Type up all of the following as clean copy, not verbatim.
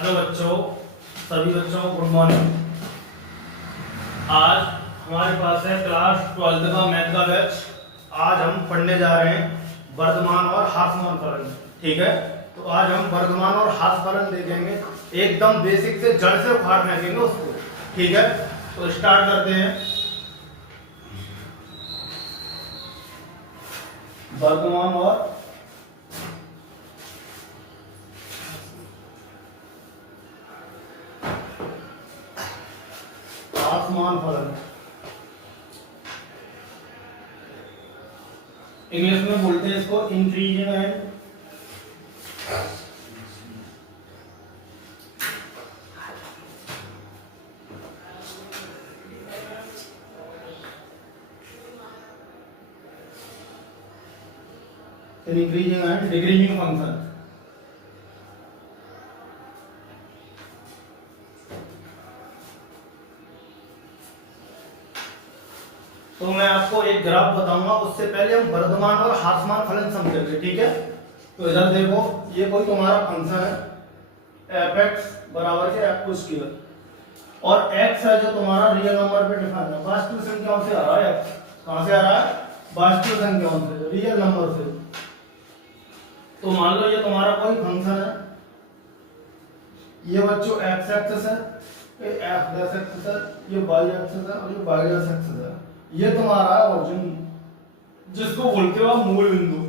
Hello बच्चों, सभी बच्चों को गुड मॉर्निंग। आज हमारे पास है क्लास 12 का मैथ का बैच। आज हम पढ़ने जा रहे हैं वर्धमान और ह्रासमान फलन। ठीक है, तो आज हम वर्धमान और ह्रास फलन देखेंगे, एकदम बेसिक से जड़ से उखाड़ फेंकेंगे उसको। ठीक है, तो स्टार्ट करते हैं। वर्धमान और ह्रासमान फलन, इंग्लिश में बोलते हैं इसको इंक्रीजिंग एंड डिक्रीजिंग फंक्शन। तो मैं आपको एक ग्राफ बताऊंगा, उससे पहले हम वर्धमान और ह्रासमान फलन समझेंगे। ठीक है, तो इधर देखो, ये कोई तुम्हारा फंक्शन है f(x) बराबर के f स्क्वायर, और x है जो तुम्हारा रियल नंबर पे डिफाइन है, वास्तविक संख्याओं से आ रहा है। x कहां से आ रहा है? वास्तविक संख्याओं से, रियल नंबर से। तो मान लो ये तुम्हारा कोई फंक्शन है, ये बच्चों x एक्सिस है, ये f डैश एक्सिस है, ये y एक्सिस है और ये y डैश एक्सिस है। ये तुम्हारा ओरिजिन, जिसको बोलते हो आप मूल बिंदु,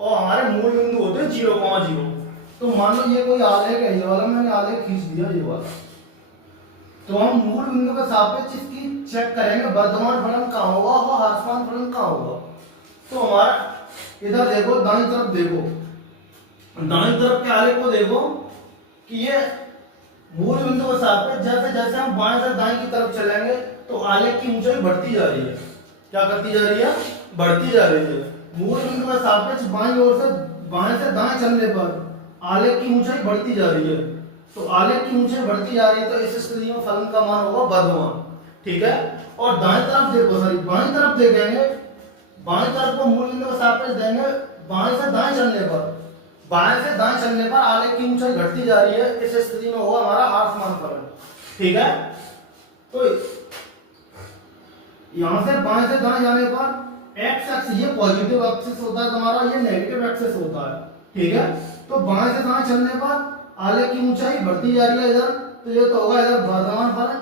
और हमारे मूल बिंदु होते हैं 0,0। तो मान लो ये कोई आलेख है, ये वाला मैंने आलेख खींच दिया, ये वाला। तो हम मूल बिंदु के सापेक्ष इसकी चेक करेंगे वर्धमान फलन कहाँ होगा और ह्रासमान फलन कहाँ होगा। तो हमारा इधर देखो, दाईं तरफ देखो, दाईं तरफ के आलेख को देखो कि ये मूल बिंदु के सापेक्ष जैसे जैसे हम बाएं से दाएं की तरफ चलेंगे तो आलेख की ऊंचाई बढ़ती जा रही है। क्या करती जा रही है? बढ़ती जा रही है। मूल बिंदु के सापेक्ष बाईं ओर से बाएं से दाएं चलने पर आलेख की ऊंचाई बढ़ती जा रही है। तो आलेख की ऊंचाई बढ़ती जा रही है, तो इस स्थिति में फलन का मान होगा वर्धमान। ठीक है, और दाएं तरफ देखो, सॉरी बाएं तरफ देखेंगे, बाएं तरफ को मूल बिंदु के सापेक्ष देंगे, बाएं से दाएं चलने पर, बाएं से दाएं चलने पर आलेख की ऊंचाई घटती जा रही है। इस स्थिति में होगा हमारा ह्रासमान फलन। ठीक है, तो यहां से बाएं से दाएं जाने पर एक्स एक्सिस ये पॉजिटिव एक्सिस होता है तुम्हारा, ये नेगेटिव एक्सिस होता है। ठीक है, तो बाएं से दाएं चलने पर आलेख की ऊंचाई बढ़ती जा रही है इधर, तो ये तो होगा इधर वर्धमान फलन,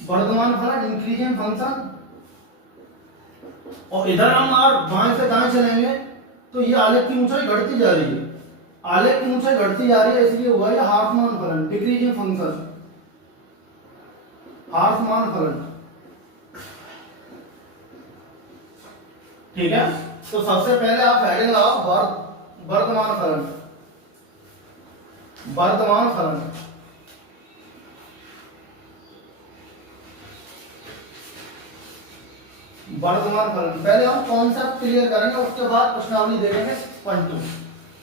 वर्धमान फलन इंक्रीजिंग फंक्शन। और इधर हम और बाएं से दाएं चलेंगे तो ये आलेख की ऊंचाई घटती जा रही है, आलेख की ऊंचाई घटती जा रही है, इसलिए हुआ ये ह्रासमान फलन, डिक्रीजिंग फंक्शन, ह्रासमान फलन। ठीक है, तो सबसे पहले आप हेडिंग लगाओ वर्धमान फलन, वर्धमान फलन। वर्धमान फलन पहले हम कॉन्सेप्ट क्लियर करेंगे, उसके बाद प्रश्नावली देखेंगे 1-2,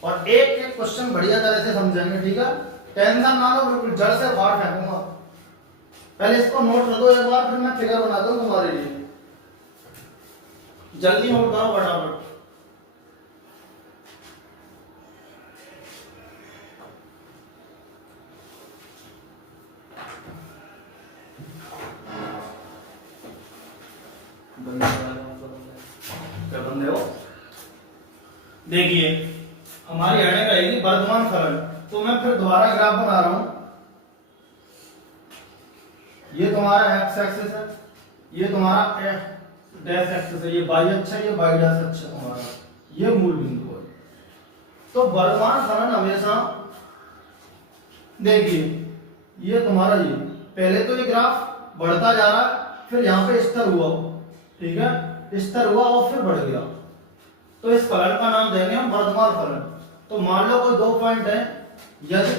और एक एक क्वेश्चन बढ़िया तरह से समझेंगे। ठीक है, टेंशन ना लो, बिल्कुल जड़ से बाहर फेंकूंगा। पहले इसको नोट कर दो एक बार, फिर मैं फिगर बना दूं तुम्हारे लिए। जल्दी नोट करो फटाफट। क्या बंदे हो? देखिए, हमारी हेडिंग रहेगी वर्धमान फलन। तो मैं फिर दोबारा ग्राफ बना रहा हूं। ये तुम्हारा एक्स एक्सिस है, ये तुम्हारा एफ डैश एक्सिस है, ये y अच्छा है, ये y डैश अच्छा तुम्हारा, ये मूल बिंदु है। तो वर्धमान फलन हमेशा देखिए, ये तुम्हारा ये पहले तो ये ग्राफ बढ़ता जा रहा है, फिर यहाँ पे स्तर हुआ, ठीक है, स्तर हुआ और फिर बढ़ गया, तो इस फलन का नाम देंगे हम वर्धमान फलन। तो मान लो कोई दो पॉइंट है, यदि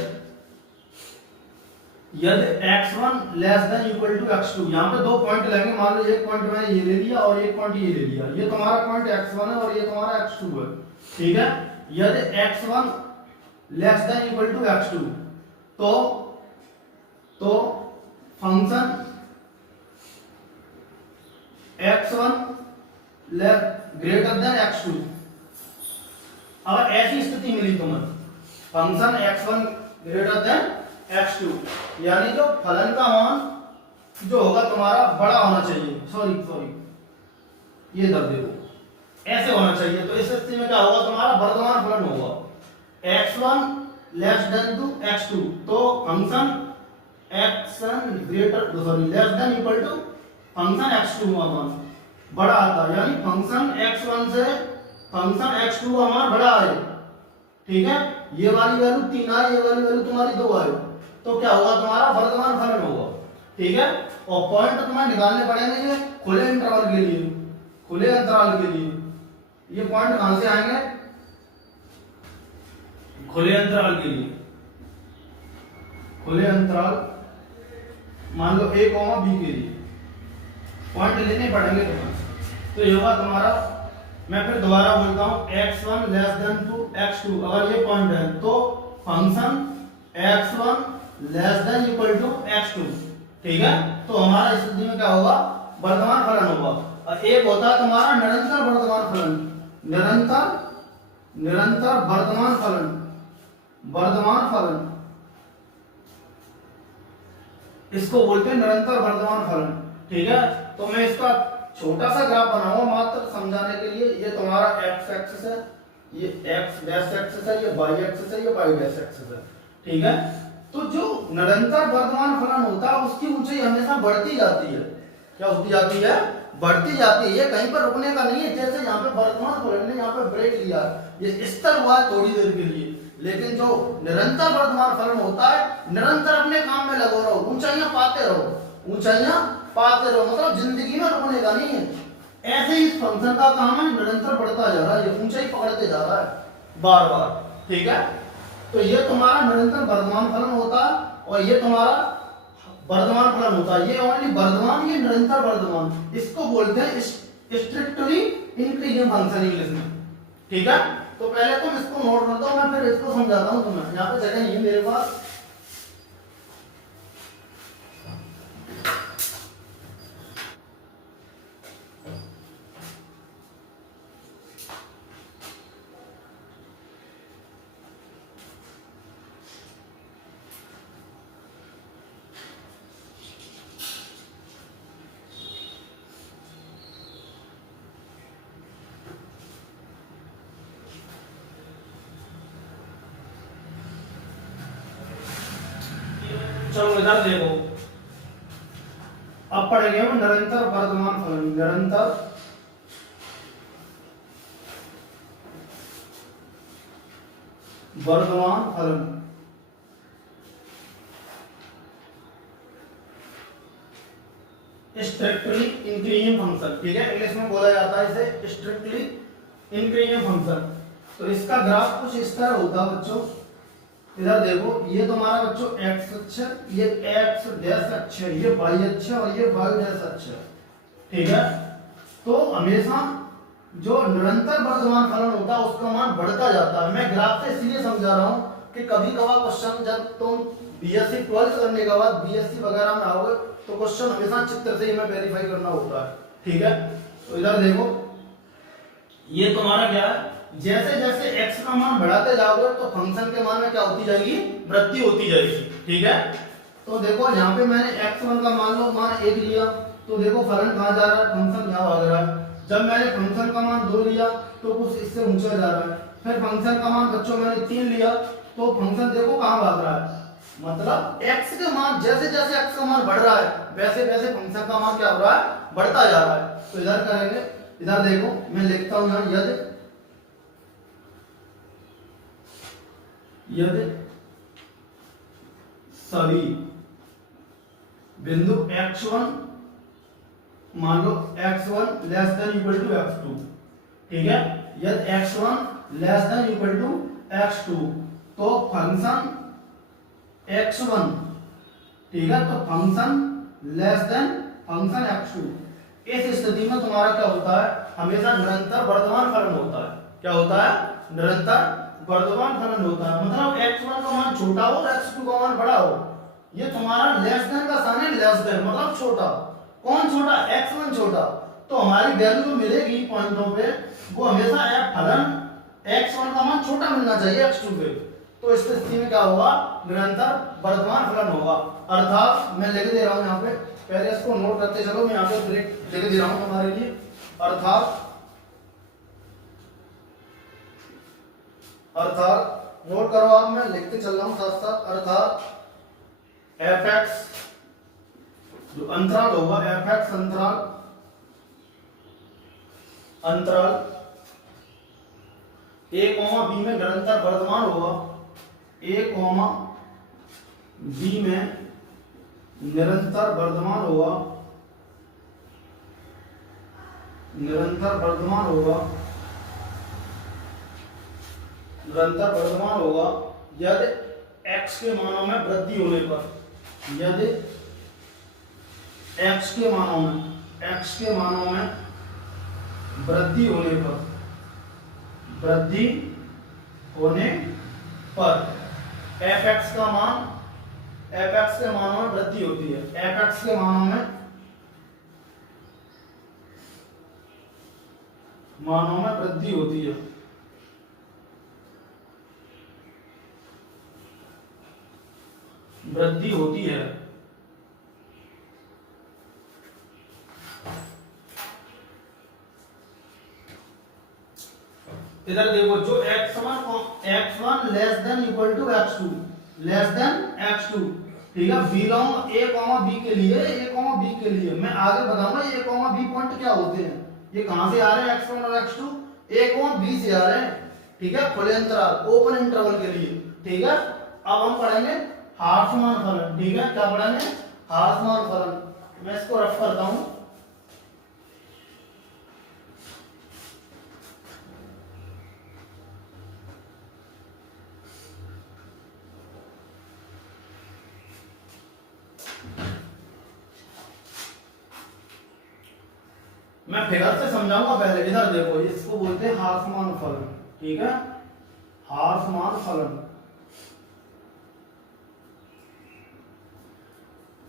x1 less than equal to x2, यहाँ पे दो पॉइंट लेंगे, मान लो एक पॉइंट मैंने ये ले लिया और एक पॉइंट ये ले लिया, ये तुम्हारा पॉइंट x1 है और ये तुम्हारा x2 है। ठीक है, यदि x1 less than equal to x2, तो function x1 greater then x2, अगर ऐसी स्थिति मिली तुम्हें, function x1 greater then x2, यानी जो फलन का मान जो होगा तुम्हारा बड़ा होना चाहिए, सॉरी ये इधर देखो ऐसे होना चाहिए। तो इस स्थिति में क्या होगा, तुम्हारा वर्तमान फलन होगा x1 less then to x2, तो function less than equal to function x2 का मान बड़ा आता है, यानी फंक्शन x1 से फंक्शन x2 का मान बड़ा है, ठीक है। ये वाली वैल्यू 3 आए, ये वाली वैल्यू तुम्हारी 2 आए, तो क्या होगा, तुम्हारा वर्तमान फलन होगा, ठीक है। और पॉइंट तुम्हें निकालने पड़ेंगे ये खुले इंटरवल के लिए, खुले अंतराल के लिए। ये पॉइंट कहां से आएंगे, खुले अंतराल के लिए, खुले अंतराल मान लो a, b के लिए पॉइंट लेने पड़ेंगे तुम्हें। तो ये होगा तुम्हारा, मैं फिर दोबारा बोलता हूं, x1 less then to x2, अगर ये पॉइंट है तो function x1 less than equal to x2, ठीक है। तो हमारा इस स्थिति में क्या होगा, वर्तमान फलन होगा। और एक होता है तुम्हारा निरंतर वर्तमान फलन, निरंतर वर्तमान फलन, इसको बोलते हैं निरंतर वर्तमान फलन, ठीक है। तो मैं इसका छोटा सा ग्राफ बनाऊंगा मात्र समझाने के लिए। ये तुम्हारा x एक्सिस है, ये x डैश एक्सिस है, ये y एक्सिस है, ये y डैश एक्सिस है, ठीक है। तो जो निरंतर वर्तमान फलन होता है उसकी ऊंचाई हमेशा बढ़ती जाती है। क्या होती जाती है, बढ़ती जाती है, ये कहीं पर रुकने का नहीं है। जैसे यहाँ पे वर्तमान फलन ने यहाँ पे ब्रेक लिया, ये स्थिर हुआ है थोड़ी देर के लिए, लेकिन जो निरंतर वर्तमान फलन होता है निरंतर अपने काम में लगे रहो, ऊंचाइयां पाते रहो, ऊंचाइयां पाते रहो, मतलब जिंदगी में रुकने का नहीं है। ऐसे ही इस फंक्शन का काम है, निरंतर बढ़ता जा रहा है, ये ऊंचाई पकड़ते जा रहा है बार बार, ठीक है। तो ये तुम्हारा निरंतर वर्तमान फलन होता है और ये तुम्हारा वर्तमान फलन होता है। ये ओनली वर्तमान, ये निरंतर वर्तमान, इसको बोलते हैं स्ट्रिक्टली इंक्रीजिंग फंक्शन इंग्लिश में, ठीक है। तो पहले तुम इसको नोट कर दो, मैं फिर इसको समझाता हूं तुम्हें। यहाँ पे जगह नहीं है मेरे पास, चलो इधर देखो, अब पढ़ेंगे हम निरंतर वर्तमान फलन, निरंतर वर्तमान फलन। स्ट्रिक्टली इंक्रीजिंग फंक्शन, ठीक है, इंग्लिश में बोला जाता है इसे स्ट्रिक्टली इंक्रीजिंग फंक्शन। तो इसका ग्राफ कुछ इस तरह होता है बच्चों, इधर देखो, ये तुम्हारा बच्चों x अक्ष, ये x डैश अक्ष है, ये y अक्ष है और ये y डैश अक्ष है, ठीक है। तो हमेशा जो निरंतर वर्तमान फलन होता है उसका मान बढ़ता जाता है। मैं ग्राफ से इसलिए समझा रहा हूं कि कभी कभार क्वेश्चन जब तुम बीएससी 12 करने के बाद बीएससी वगैरह में आओगे तो क्वेश्चन हमेशा चित्र से ही हमें वेरीफाई करना होता है, ठीक है। तो इधर देखो, ये तुम्हारा क्या है, जैसे जैसे x का मान बढ़ाते जाओगे तो फंक्शन के मान में क्या होती जाएगी, वृद्धि होती जाएगी, ठीक है। तो देखो यहाँ पे मैंने x1 का मान लो मान 1 लिया, तो देखो फलन कहाँ जा रहा है, फंक्शन यहाँ भाग रहा है। जब मैंने फंक्शन का मान 2 लिया तो कुछ इससे ऊंचा जा रहा है। फिर फंक्शन का मान बच्चों मैंने 3 लिया तो फंक्शन देखो कहाँ भाग रहा है, मतलब x के मान जैसे जैसे x का मान बढ़ रहा है वैसे वैसे फंक्शन का मान क्या हो रहा है, बढ़ता जा रहा है। तो इधर करेंगे, इधर देखो मैं लिखता हूं यहाँ, यदि सभी बिंदु x1 मान लो x1 less than equal to x2, ठीक है, यदि x1 less than equal to x2 तो फंक्शन x1, ठीक है, तो function less then function x2। इस स्थिति में तुम्हारा क्या होता है, हमेशा निरंतर वर्तमान फलन होता है। क्या होता है, निरंतर वर्तमान फलन होता है, मतलब x1 का मान छोटा हो और x2 का मान बड़ा हो। ये तुम्हारा लेस देन का साइन है, लेस देन मतलब छोटा। कौन छोटा, x1 छोटा, तो हमारी वैल्यू जो मिलेगी पॉइंटों पे वो हमेशा फलन x1 का मान छोटा मिलना चाहिए x2 पे। तो इस स्थिति में क्या होगा, निरंतर वर्तमान फलन होगा। अर्थात मैं लिख दे रहा हूं यहाँ पे, पहले इसको नोट करते चलो, मैं यहाँ पे लिख दे रहा हूं हमारे लिए। अर्थात नोट करो आप, मैं लिखते चल रहा हूं साथ साथ। अर्थात एफ एक्स जो अंतराल होगा, एफ एक्स अंतराल ए कॉमा बी में निरंतर वर्तमान होगा, ए कॉमा बी में निरंतर वर्तमान होगा, निरंतर वर्तमान होगा यदि x के मानों में वृद्धि होने पर, यदि x के मानों में वृद्धि होने पर fx का मान, fx के मानों में वृद्धि होती है, fx के मानों में वृद्धि होती है, वृद्धि होती है। इधर देखो, जो x1 less than equal to x2, less than x2, ठीक है, बिलोंग a कॉमा b के लिए, मैं आगे बताऊंगा a कॉमा b पॉइंट क्या होते हैं, ये कहां से आ रहे हैं x1 और x2, a कॉमा b से आ रहे हैं, ठीक है, खुले अंतराल ओपन इंटरवल के लिए, ठीक है। अब हम पढ़ेंगे हार्समान फलन, ठीक है, क्या पढ़ेंगे, हार्समान फलन। मैं इसको रफ करता हूं, मैं फिगर से समझाऊंगा पहले। इधर देखो, इसको बोलते हैं हार्समान फलन, ठीक है, हार्समान फलन।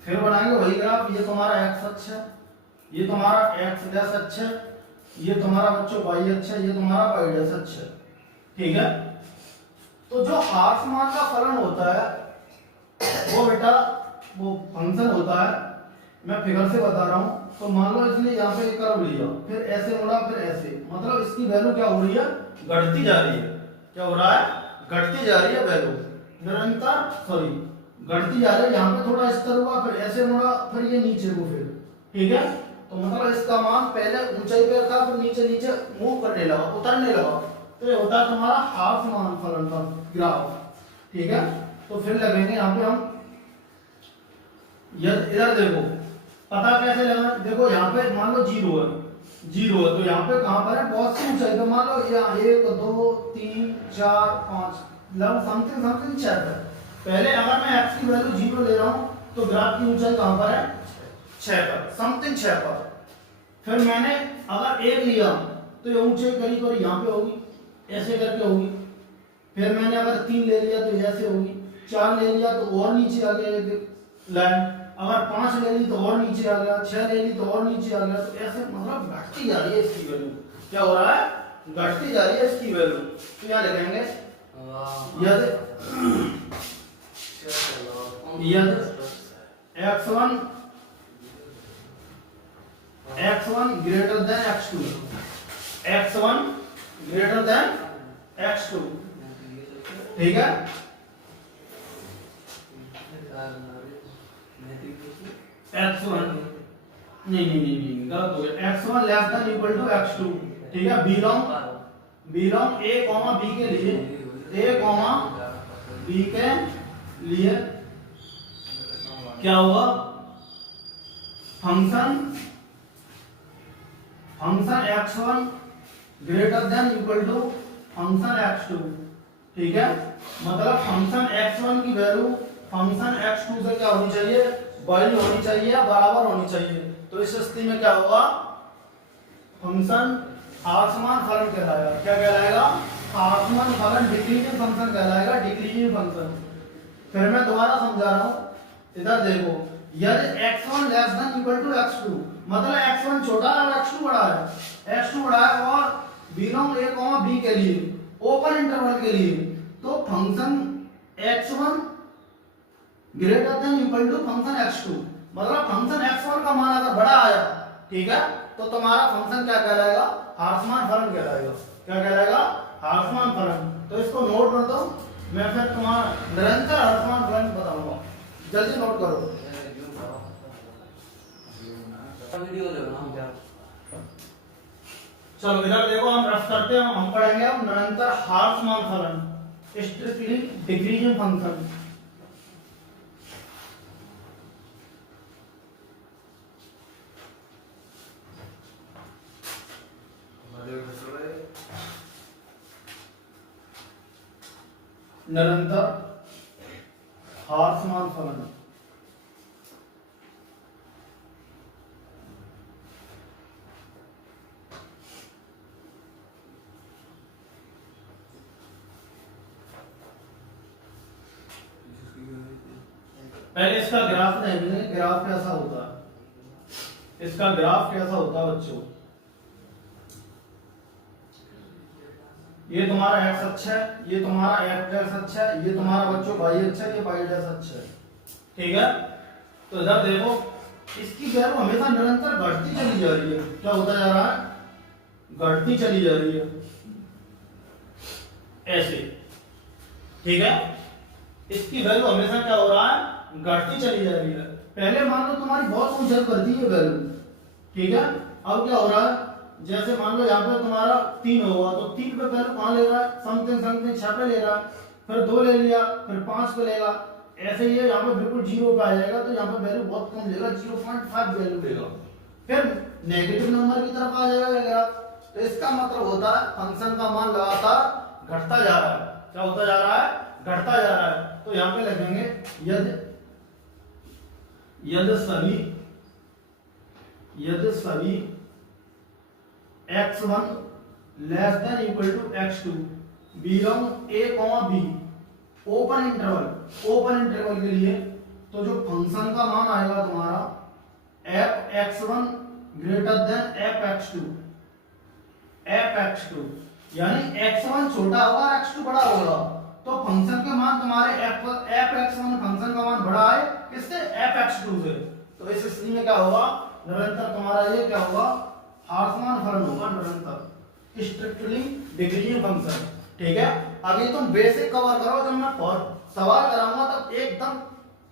फिर बनाएंगे वही ग्राफ, ये तुम्हारा x अक्ष है, ये तुम्हारा x डैश अक्ष है, ये तुम्हारा बच्चों y अक्ष है, ये तुम्हारा y डैश अक्ष है, ठीक है। तो जो हार्समान का फलन होता है वो बेटा वो फंक्शन होता है, मैं फिगर से बता रहा हूं। तो मान लो इसने यहाँ पे एक कर्व लिया, फिर ऐसे मुड़ा, फिर ऐसे, मतलब इसकी वैल्यू क्या हो रही है, घटती जा रही है। क्या हो रहा है, घटती जा रही है वैल्यू, निरंतर घटती जा रही है। यहाँ पे थोड़ा स्तर हुआ, फिर ऐसे मुड़ा, फिर ये नीचे को, फिर ठीक है। तो मतलब इसका मान पहले ऊंचाई पे था, फिर नीचे नीचे मूव करने लगा, उतरने लगा, तो ये होता है तुम्हारा हार्समान फलन का ग्राफ, ठीक है। तो फिर लगेंगे यहाँ पे हम, इधर देखो पता कैसे लगा, देखो यहाँ पे मान लो 0 है, तो यहाँ पे कहां पर है, बहुत सी ऊंचाई पे, मान लो यहाँ 1 2 3 4 5 लग समथिंग 6 पर। पहले अगर मैं x की वैल्यू 0 ले रहा हूं तो ग्राफ की ऊंचाई कहां पर है, 6 पर, समथिंग 6 पर। फिर मैंने अगर 1 लिया तो ये ऊंचाई करीब और यहाँ पे होगी, ऐसे करके होगी। फिर मैंने अगर 3 ले लिया तो ऐसे होगी, 4 ले लिया तो और नीचे आ गया लाइन, अगर 5 ले ली तो और नीचे आ गया, 6 ले ली तो और नीचे आ गया। तो ऐसे मतलब घटती जा रही है इसकी वैल्यू, क्या हो रहा है, घटती जा रही है इसकी वैल्यू। तो यहाँ लिखेंगे x1 greater then x2, x1 greater then x2, ठीक है। x1 नहीं गलत हो गया, x1 less than equal to x2, ठीक है। बिलोंग a कॉमा b के लिए, a कॉमा b के लिए क्या हुआ, function x1 greater than equal to function x2, ठीक है। मतलब फंक्शन x1 की वैल्यू फंक्शन x2 से क्या होनी चाहिए, बड़ी होनी चाहिए या बराबर होनी चाहिए। तो इस स्थिति में क्या होगा, फंक्शन हार्समान फलन कहलाएगा। क्या कहलाएगा, हार्समान फलन डिक्रीजिंग फंक्शन कहलाएगा, डिक्रीजिंग फंक्शन। फिर मैं दोबारा समझा रहा हूं, इधर देखो, यदि x1 less than equal to x2, मतलब x1 छोटा है और x2 बड़ा है, x2 बड़ा है और बिलोंग a कॉमा b के लिए, ओपन इंटरवल के लिए, तो function x1 greater than equal to function x2, मतलब फंक्शन x1 का मान अगर बड़ा आया, ठीक है, तो तुम्हारा फंक्शन क्या कहलाएगा, हार्समान फलन कहलाएगा। क्या कहलाएगा, हार्समान फलन। तो इसको नोट कर दो, मैं फिर तुम्हारा निरंतर हार्समान फलन बताऊंगा, जल्दी नोट करो। चलो इधर देखो, हम रफ करते हैं, हम पढ़ेंगे अब निरंतर हार्समान फलन, स्ट्रिक्टली डिक्रीजिंग फंक्शन। निरंतर हार्समान फलन। पहले इसका ग्राफ देखेंगे, ग्राफ कैसा होता है, इसका ग्राफ कैसा होता है बच्चों। ये तुम्हारा x अक्ष है, ये तुम्हारा x अक्ष है, ये तुम्हारा बच्चों y अक्ष है, ये y अक्ष है, ठीक है। तो इधर देखो, इसकी वैल्यू हमेशा निरंतर घटती चली जा रही है। क्या होता जा रहा है, घटती चली जा रही है, ऐसे, ठीक है। इसकी वैल्यू हमेशा क्या हो रहा है, घटती चली जा रही है। पहले मान लो तुम्हारी बहुत ऊंचाई करती है वैल्यू, ठीक है। अब क्या हो रहा है, जैसे मान लो यहाँ पे तुम्हारा 3 होगा, तो 3 पे वैल्यू कहाँ ले रहा है, समथिंग समथिंग 6 पे ले रहा है, फिर 2 ले लिया, फिर 5 पे लेगा, ऐसे ही यहाँ पे बिल्कुल 0 पे आ जाएगा, तो यहाँ पे वैल्यू बहुत कम लेगा, 0.5 वैल्यू लेगा, फिर नेगेटिव नंबर की तरफ आ जाएगा ग्राफ। तो इसका मतलब होता है फंक्शन का मान लगातार घटता जा रहा है। क्या होता जा रहा है, घटता जा रहा है। तो यहाँ पे लिखेंगे यदि सभी x1 less than equal to x2 belong a, b, open interval के लिए, तो जो फंक्शन का मान आएगा तुम्हारा fx1 ग्रेटर देन fx2, यानी x1 छोटा होगा और x2 बड़ा होगा, तो फंक्शन के मान तुम्हारे fx1 फंक्शन का मान बड़ा है किससे, fx2 से। तो इस स्थिति में क्या होगा, निरंतर तुम्हारा ये क्या होगा, हार्समान फलन होगा, निरंतर स्ट्रिक्टली डिक्रीजिंग फंक्शन, ठीक है। अभी तुम बेसिक कवर करो, जब मैं सवाल कराऊंगा तब एकदम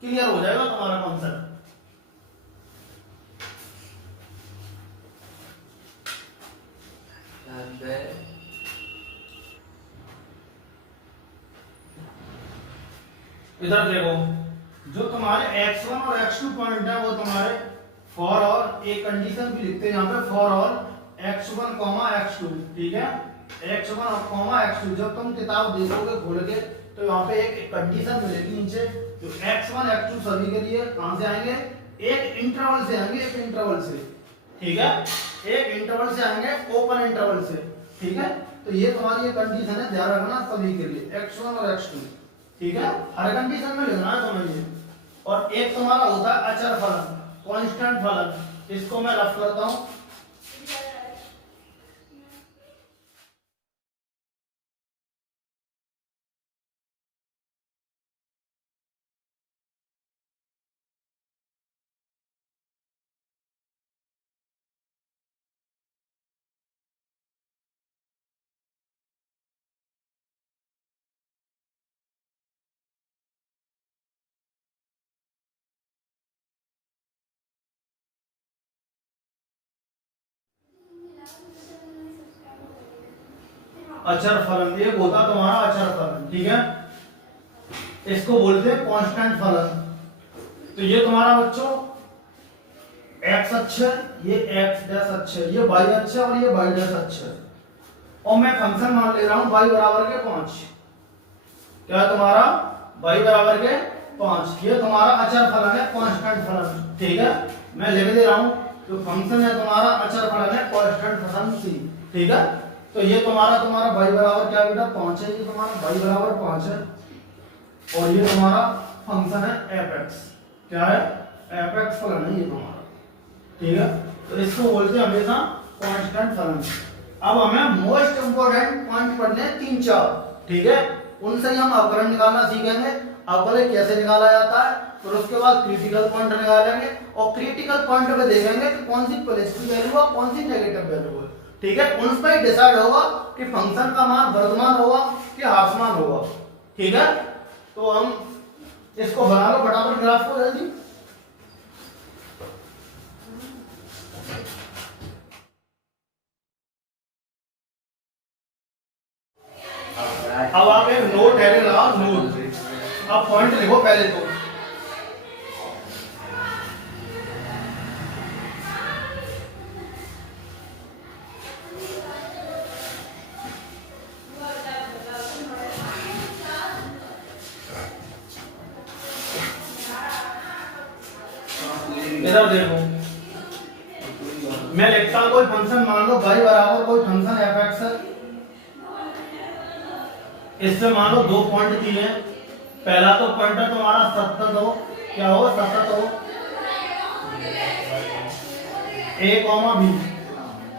क्लियर हो जाएगा तुम्हारा कॉन्सेप्ट। इधर देखो, जो तुम्हारे x1 और x2 पॉइंट है वो तुम्हारे फॉर और एक कंडीशन भी लिखते हैं यहाँ पे, फॉर और x1, x2, ठीक है। x1, x2 जब तुम किताब देखोगे खोल के, तो यहाँ पे एक कंडीशन मिलेगी नीचे, जो x1, x2 सभी के लिए कहां से आएंगे, एक इंटरवल से आएंगे, एक इंटरवल से, ठीक है, एक इंटरवल से आएंगे, ओपन इंटरवल से, ठीक है। तो ये तुम्हारी ये कंडीशन है, ध्यान रखना सभी के लिए, x1 और x2, ठीक है, हर कंडीशन में लिखना है समझिए। और एक तुम्हारा होता है अचर फलन, कांस्टेंट फलन, इसको मैं रफ करता हूं। अचर फलन, एक होता तुम्हारा अचर फलन, ठीक है, इसको बोलते हैं कांस्टेंट फलन। तो ये तुम्हारा बच्चों x अक्ष है, ये x डैश अक्ष है, ये y अक्ष है और ये y डैश अक्ष है, और मैं फंक्शन मान ले रहा हूं y बराबर के 5। क्या है तुम्हारा, y बराबर के 5, ये तुम्हारा अचर फलन है, कांस्टेंट फलन, ठीक है। मैं लिख दे रहा हूं, जो फंक्शन है तुम्हारा अचर फलन है, कांस्टेंट फलन c, ठीक है। तो ये तुम्हारा y बराबर क्या बेटा 5 है, ये तुम्हारा y बराबर 5 है, और ये तुम्हारा फंक्शन है fx, क्या है, fx फलन है ये तुम्हारा, ठीक है। तो इसको बोलते हैं हमेशा कांस्टेंट फलन। अब हमें मोस्ट इंपोर्टेंट पॉइंट पढ़ने हैं 3-4, ठीक है, उनसे ही हम अवकलन निकालना सीखेंगे। अवकलज कैसे निकाला जाता है, फिर उसके बाद क्रिटिकल पॉइंट निकालेंगे और क्रिटिकल पॉइंट पे देखेंगे कि कौन सी पॉजिटिव वैल्यू है कौन सी नेगेटिव वैल्यू है, ठीक है। उन पर ही डिसाइड होगा कि फंक्शन का मान वर्धमान होगा कि ह्रासमान होगा, ठीक है। तो हम इसको बना लो फटाफट ग्राफ को जल्दी। अब आप एक नोट है लगाओ, नोट अब पॉइंट लिखो पहले तो। इधर देखो, मैं लिखता हूं कोई फंक्शन मान लो y बराबर कोई फंक्शन f(x) है। इससे मान लो 2 पॉइंट दिए हैं। पहला तो पॉइंट है तुम्हारा सतत हो, क्या हो सतत हो a, b,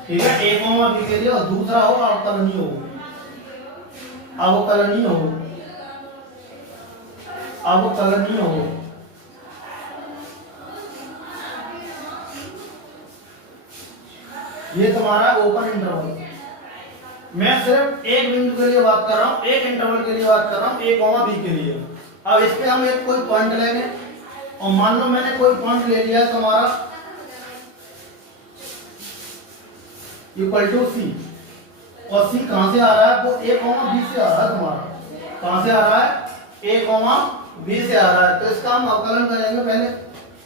ठीक है, a, b के लिए। और दूसरा हो अवकलनीय हो, अवकलनीय हो, अवकलनीय हो। ये तुम्हारा ओपन इंटरवल। मैं सिर्फ एक बिंदु के लिए बात कर रहा हूं, एक इंटरवल के लिए बात कर रहा हूं, a, b के लिए। अब इस पे हम एक कोई पॉइंट लेंगे और मान लो मैंने कोई पॉइंट ले लिया है तुम्हारा इक्वल टू c, और c कहां से आ रहा है, वो a, b से आ रहा है तुम्हारा। कहां से आ रहा है, a, b से आ रहा है। तो इसका हम अवकलन करेंगे पहले।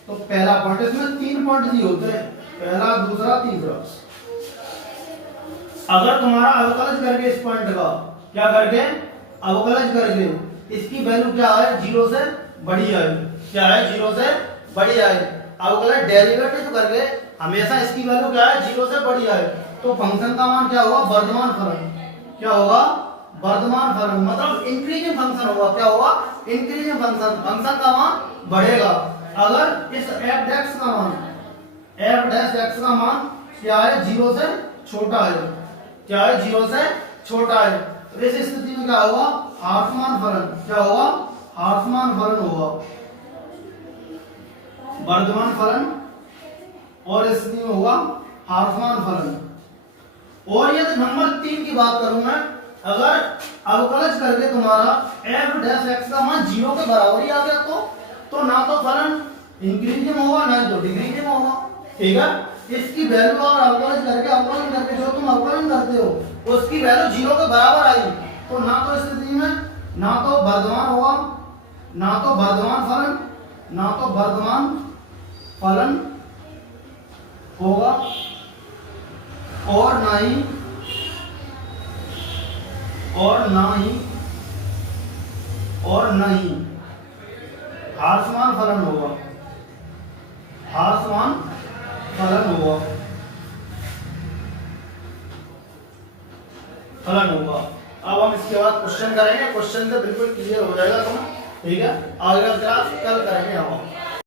तो पहला पॉइंट, इसमें 3 पॉइंट दिए होते हैं, पहला दूसरा तीसरा। अगर तुम्हारा अवकलज करके इस पॉइंट का क्या करके अवकलज करके इसकी वैल्यू क्या है, 0 से बड़ी है, क्या है 0 से बड़ी है। अवकलज डेरिवेटिव करके हमेशा इसकी वैल्यू क्या है, 0 से बड़ी है। तो फंक्शन का मान क्या होगा, वर्धमान फलन। क्या होगा, वर्धमान फलन, मतलब इंक्रीजिंग फंक्शन होगा। क्या होगा, इंक्रीजिंग फंक्शन, फंक्शन का मान बढ़ेगा। अगर इस f' का मान, f' का मान क्या है, 0 से छोटा है, क्या है 0 से छोटा है। तो इस स्थिति में क्या होगा, ह्रासमान फलन। क्या होगा, ह्रासमान फलन होगा, वर्धमान फलन, और इस स्थिति में होगा ह्रासमान फलन। और यदि नंबर 3 की बात करूं मैं, अगर अवकलज करके तुम्हारा f' का मान 0 के बराबर ही आ गया तो ना तो फलन इंक्रीजिंग होगा ना तो डिक्रीजिंग होगा, ठीक है। इसकी वैल्यू और अवकलन करके जो तुम अवकलन करते हो उसकी वैल्यू 0 के बराबर आई तो ना तो स्थिति में ना तो वर्धमान होगा, ना तो वर्धमान फलन, ना तो वर्धमान फलन होगा, और ना ही ह्रासमान फलन होगा, ह्रासमान फलन होगा, फलन होगा। अब हम इसके बाद क्वेश्चन करेंगे, क्वेश्चन से बिल्कुल क्लियर हो जाएगा तुम्हें, ठीक है। आगे का क्लास कल करेंगे हम।